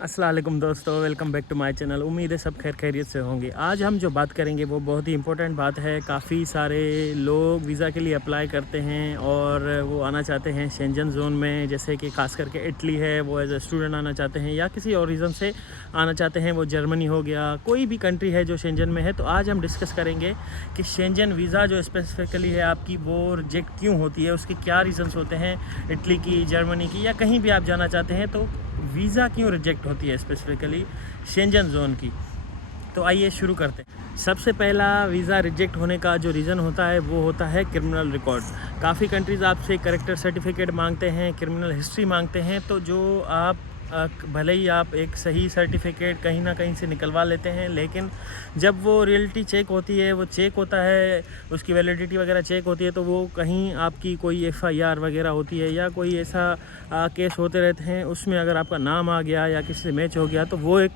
अस्सलाम वालेकुम दोस्तों, welcome back to my channel. उम्मीद है सब खैर खैरियत से होंगे। आज हम जो बात करेंगे वो बहुत ही इंपॉर्टेंट बात है। काफ़ी सारे लोग वीज़ा के लिए अप्लाई करते हैं और वो आना चाहते हैं शेंजन ज़ोन में, जैसे कि ख़ास करके इटली है, वो एज ए स्टूडेंट आना चाहते हैं या किसी और रीज़न से आना चाहते हैं। वो जर्मनी हो गया, कोई भी कंट्री है जो शेंजन में है। तो आज हम डिस्कस करेंगे कि शेंजन वीज़ा जो स्पेसिफ़िकली है आपकी, वो रिजेक्ट क्यों होती है, उसके क्या रीज़न्स होते हैं। इटली की, जर्मनी की या कहीं भी आप जाना चाहते हैं तो वीज़ा क्यों रिजेक्ट होती है स्पेसिफ़िकली शेंजन ज़ोन की। तो आइए शुरू करते हैं। सबसे पहला वीज़ा रिजेक्ट होने का जो रीज़न होता है वो होता है क्रिमिनल रिकॉर्ड। काफ़ी कंट्रीज़ आपसे कैरेक्टर सर्टिफिकेट मांगते हैं, क्रिमिनल हिस्ट्री मांगते हैं। तो जो आप भले ही आप एक सही सर्टिफिकेट कहीं ना कहीं से निकलवा लेते हैं, लेकिन जब वो रियलिटी चेक होती है, वो चेक होता है, उसकी वैलिडिटी वगैरह चेक होती है, तो वो कहीं आपकी कोई एफआईआर वगैरह होती है या कोई ऐसा केस होते रहते हैं, उसमें अगर आपका नाम आ गया या किसी से मैच हो गया तो वो एक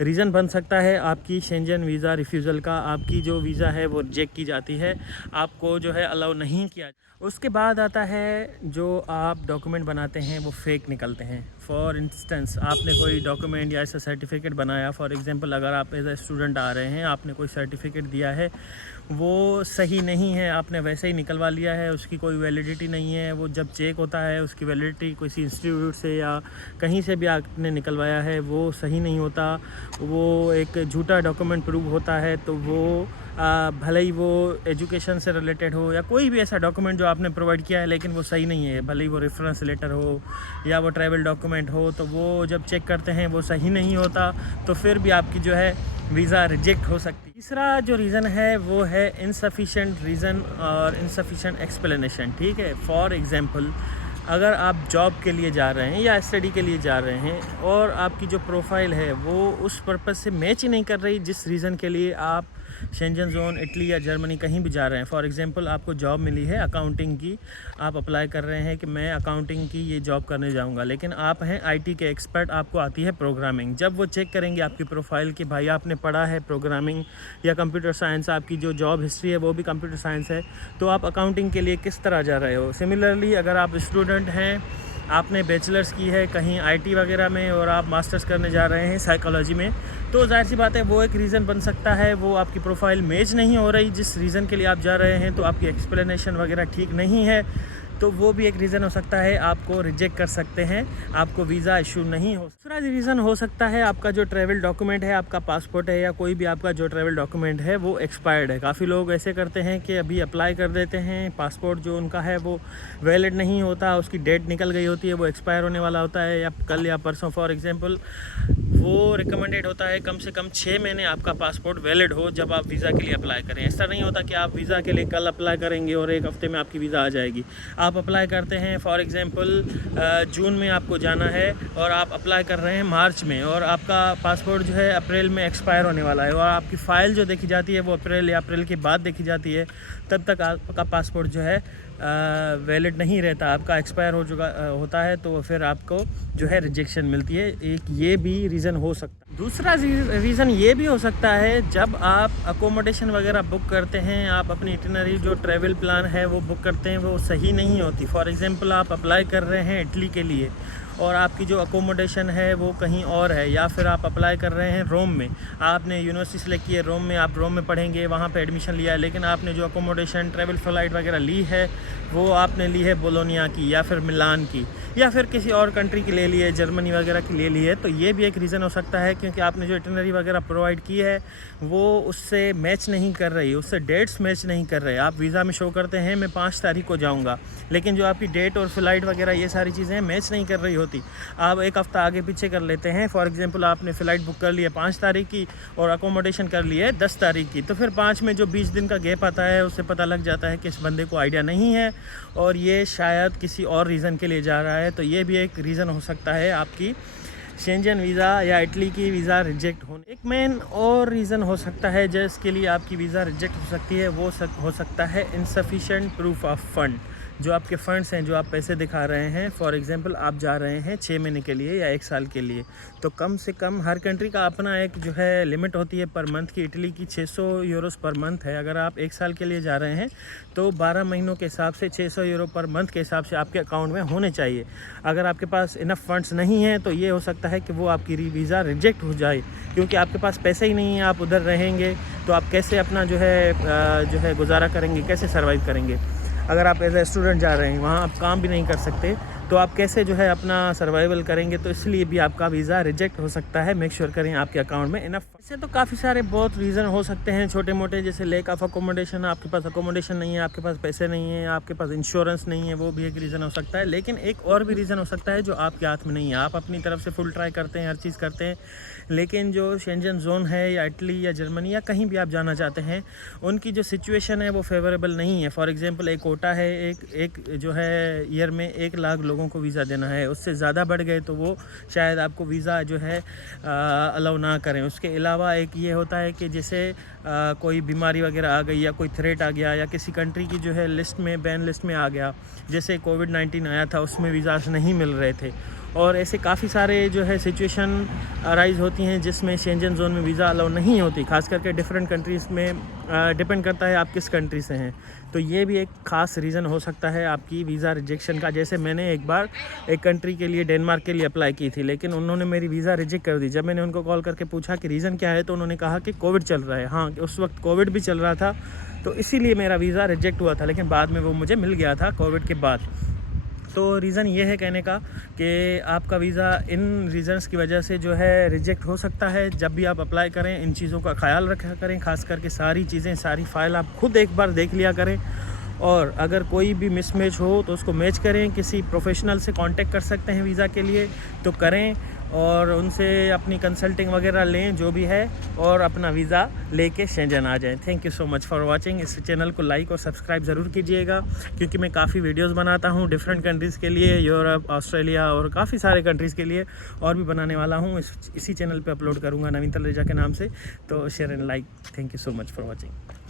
रीज़न बन सकता है आपकी शेंजन वीज़ा रिफ्यूज़ल का। आपकी जो वीज़ा है वो रिजेक्ट की जाती है, आपको जो है अलाउ नहीं किया। उसके बाद आता है जो आप डॉक्यूमेंट बनाते हैं वो फेक निकलते हैं। फॉर इंस्टेंस, आपने कोई डॉक्यूमेंट या ऐसा सर्टिफिकेट बनाया, फॉर एग्जांपल अगर आप एज ए स्टूडेंट आ रहे हैं, आपने कोई सर्टिफिकेट दिया है, वो सही नहीं है, आपने वैसे ही निकलवा लिया है, उसकी कोई वैलिडिटी नहीं है। वो जब चेक होता है उसकी वैलिडिटी किसी इंस्टीट्यूट से या कहीं से भी आपने निकलवाया है, वो सही नहीं होता, वो एक झूठा डॉक्यूमेंट प्रूव होता है। तो वो भले ही वो एजुकेशन से रिलेटेड हो या कोई भी ऐसा डॉक्यूमेंट जो आपने प्रोवाइड किया है लेकिन वो सही नहीं है, भले ही वो रेफरेंस लेटर हो या वो ट्रैवल डॉक्यूमेंट हो, तो वो जब चेक करते हैं वो सही नहीं होता, तो फिर भी आपकी जो है वीज़ा रिजेक्ट हो सकती है। तीसरा जो रीज़न है वो है इनसफिशेंट रीज़न और इनसफिशेंट एक्सप्लेनेशन। ठीक है, फॉर एग्ज़ाम्पल अगर आप जॉब के लिए जा रहे हैं या स्टडी के लिए जा रहे हैं और आपकी जो प्रोफाइल है वो उस पर्पज़ से मैच ही नहीं कर रही जिस रीज़न के लिए आप शेंजन ज़ोन, इटली या जर्मनी कहीं भी जा रहे हैं। फॉर एग्ज़ाम्पल आपको जॉब मिली है अकाउंटिंग की, आप अप्लाई कर रहे हैं कि मैं अकाउंटिंग की ये जॉब करने जाऊंगा, लेकिन आप हैं आईटी के एक्सपर्ट, आपको आती है प्रोग्रामिंग। जब वो चेक करेंगे आपकी प्रोफाइल कि भाई आपने पढ़ा है प्रोग्रामिंग या कंप्यूटर साइंस, आपकी जो जॉब हिस्ट्री है वो भी कंप्यूटर साइंस है, तो आप अकाउंटिंग के लिए किस तरह जा रहे हो। सिमिलरली अगर आप स्टूडेंट हैं, आपने बैचलर्स की है कहीं आईटी वगैरह में और आप मास्टर्स करने जा रहे हैं साइकोलॉजी में, तो जाहिर सी बात है वो एक रीज़न बन सकता है। वो आपकी प्रोफाइल मैच नहीं हो रही जिस रीज़न के लिए आप जा रहे हैं, तो आपकी एक्सप्लेनेशन वगैरह ठीक नहीं है, तो वो भी एक रीज़न हो सकता है, आपको रिजेक्ट कर सकते हैं, आपको वीज़ा इशू नहीं हो। दूसरा रीज़न हो सकता है आपका जो ट्रैवल डॉक्यूमेंट है, आपका पासपोर्ट है या कोई भी आपका जो ट्रैवल डॉक्यूमेंट है वो एक्सपायर्ड है। काफ़ी लोग ऐसे करते हैं कि अभी अप्लाई कर देते हैं, पासपोर्ट जो उनका है वो वैलिड नहीं होता, उसकी डेट निकल गई होती है, वो एक्सपायर होने वाला होता है या कल या परसों। फॉर एग्ज़ाम्पल वो रिकमेंडेड होता है कम से कम 6 महीने आपका पासपोर्ट वैलिड हो जब आप वीज़ा के लिए अप्लाई करें। ऐसा नहीं होता कि आप वीज़ा के लिए कल अप्लाई करेंगे और एक हफ़्ते में आपकी वीज़ा आ जाएगी। आप अप्लाई करते हैं, फॉर एग्ज़ाम्पल जून में आपको जाना है और आप अप्लाई कर रहे हैं मार्च में, और आपका पासपोर्ट जो है अप्रैल में एक्सपायर होने वाला है, और आपकी फ़ाइल जो देखी जाती है वो अप्रैल या अप्रैल के बाद देखी जाती है, तब तक आपका पासपोर्ट जो है वैलिड नहीं रहता, आपका एक्सपायर हो चुका होता है, तो फिर आपको जो है रिजेक्शन मिलती है। एक ये भी रीज़न हो सकता है। दूसरा रीज़न ये भी हो सकता है जब आप अकोमोडेशन वगैरह बुक करते हैं, आप अपनी इटिनरी जो ट्रैवल प्लान है वो बुक करते हैं, वो सही नहीं होती। फॉर एग्ज़ाम्पल आप अप्लाई कर रहे हैं इटली के लिए और आपकी जो अकोमोडेशन है वो कहीं और है, या फिर आप अप्लाई कर रहे हैं रोम में, आपने यूनिवर्सिटी सेलेक्ट की है रोम में, आप रोम में पढ़ेंगे, वहाँ पे एडमिशन लिया है, लेकिन आपने जो अकोमोडेशन ट्रैवल फ़्लाइट वगैरह ली है वो आपने ली है बोलोनिया की या फिर मिलान की या फिर किसी और कंट्री की ले ली है, जर्मनी वगैरह की ले ली है। तो ये भी एक रीज़न हो सकता है क्योंकि आपने जो इटिनरी वगैरह प्रोवाइड की है वो उससे मैच नहीं कर रही, उससे डेट्स मैच नहीं कर रहे। आप वीज़ा में शो करते हैं मैं 5 तारीख को जाऊँगा, लेकिन जो आपकी डेट और फ़्लाइट वगैरह ये सारी चीज़ें मैच नहीं कर रही होती, आप एक हफ़्ता आगे पीछे कर लेते हैं। फॉर एग्ज़ाम्पल आपने फ़्लाइट बुक कर ली है 5 तारीख की और अकोमोडेशन कर ली है 10 तारीख की, तो फिर 5 में जो 20 दिन का गैप आता है उससे पता लग जाता है कि इस बंदे को आइडिया नहीं है और ये शायद किसी और रीज़न के लिए जा रहा है। तो ये भी एक रीज़न हो सकता है आपकी शेंजन वीज़ा या इटली की वीज़ा रिजेक्ट होने। एक मेन और रीज़न हो सकता है जिसके लिए आपकी वीज़ा रिजेक्ट हो सकती है, वो हो सकता है इनसफिशेंट प्रूफ ऑफ फंड। जो आपके फ़ंड्स हैं, जो आप पैसे दिखा रहे हैं, फॉर एग्ज़ाम्पल आप जा रहे हैं 6 महीने के लिए या 1 साल के लिए, तो कम से कम हर कंट्री का अपना एक जो है लिमिट होती है पर मंथ की। इटली की 600 यूरोज़ पर मंथ है। अगर आप 1 साल के लिए जा रहे हैं तो 12 महीनों के हिसाब से 600 यूरो पर मंथ के हिसाब से आपके अकाउंट में होने चाहिए। अगर आपके पास इनफ फंड्स नहीं हैं तो ये हो सकता है कि वो आपकी वीज़ा रिजेक्ट हो जाए, क्योंकि आपके पास पैसे ही नहीं है। आप उधर रहेंगे तो आप कैसे अपना जो है गुजारा करेंगे, कैसे सर्वाइव करेंगे? अगर आप एज ए स्टूडेंट जा रहे हैं, वहाँ आप काम भी नहीं कर सकते, तो आप कैसे जो है अपना सर्वाइवल करेंगे? तो इसलिए भी आपका वीज़ा रिजेक्ट हो सकता है। मेक श्योर करें आपके अकाउंट में इनफ। इससे तो काफ़ी सारे बहुत रीज़न हो सकते हैं छोटे मोटे, जैसे लैक ऑफ अकोमोडेशन, आपके पास अकोमोडेशन नहीं है, आपके पास पैसे नहीं है, आपके पास इंश्योरेंस नहीं है, वो भी एक रीज़न हो सकता है। लेकिन एक और भी रीज़न हो सकता है जो आपके हाथ में नहीं है। आप अपनी तरफ से फुल ट्राई करते हैं, हर चीज़ करते हैं, लेकिन जो शेंजन जोन है या इटली या जर्मनी या कहीं भी आप जाना चाहते हैं, उनकी जो सिचुएशन है वो फेवरेबल नहीं है। फॉर एग्जांपल एक कोटा है, एक जो है ईयर में 1 लाख लोगों को वीज़ा देना है। उससे ज़्यादा बढ़ गए तो वो शायद आपको वीज़ा जो है अलाउ ना करें। उसके अलावा एक ये होता है कि जैसे कोई बीमारी वगैरह आ गई या कोई थ्रेट आ गया या किसी कंट्री की जो है लिस्ट में, बैन लिस्ट में आ गया, जैसे कोविड-19 आया था, उसमें वीज़ास नहीं मिल रहे थे। और ऐसे काफ़ी सारे जो है सिचुएशन अराइज़ होती हैं जिसमें शेंजन जोन में वीज़ा अलाउ नहीं होती। खास करके डिफरेंट कंट्रीज़ में डिपेंड करता है आप किस कंट्री से हैं। तो ये भी एक ख़ास रीज़न हो सकता है आपकी वीज़ा रिजेक्शन का। जैसे मैंने एक बार एक कंट्री के लिए, डेनमार्क के लिए अप्लाई की थी, लेकिन उन्होंने मेरी वीज़ा रिजेक्ट कर दी। जब मैंने उनको कॉल करके पूछा कि रीज़न क्या है, तो उन्होंने कहा कि कोविड चल रहा है। हाँ, उस वक्त कोविड भी चल रहा था, तो इसीलिए मेरा वीज़ा रिजेक्ट हुआ था, लेकिन बाद में वो मुझे मिल गया था कोविड के बाद। तो रीज़न ये है कहने का कि आपका वीज़ा इन रीज़न्स की वजह से जो है रिजेक्ट हो सकता है। जब भी आप अप्लाई करें इन चीज़ों का ख्याल रखा करें, ख़ास करके सारी चीज़ें, सारी फ़ाइल आप खुद एक बार देख लिया करें, और अगर कोई भी मिसमैच हो तो उसको मैच करें। किसी प्रोफेशनल से कांटेक्ट कर सकते हैं वीज़ा के लिए, तो करें, और उनसे अपनी कंसल्टिंग वगैरह लें जो भी है, और अपना वीज़ा लेके शेंजन आ जाएं। Thank you so much for watching. इस चैनल को लाइक और सब्सक्राइब ज़रूर कीजिएगा, क्योंकि मैं काफ़ी वीडियोस बनाता हूँ डिफरेंट कंट्रीज़ के लिए, यूरोप, ऑस्ट्रेलिया और काफ़ी सारे कंट्रीज़ के लिए, और भी बनाने वाला हूँ। इसी चैनल पे अपलोड करूँगा नवीन तलरेजा के नाम से। तो share and like. Thank you so much for watching.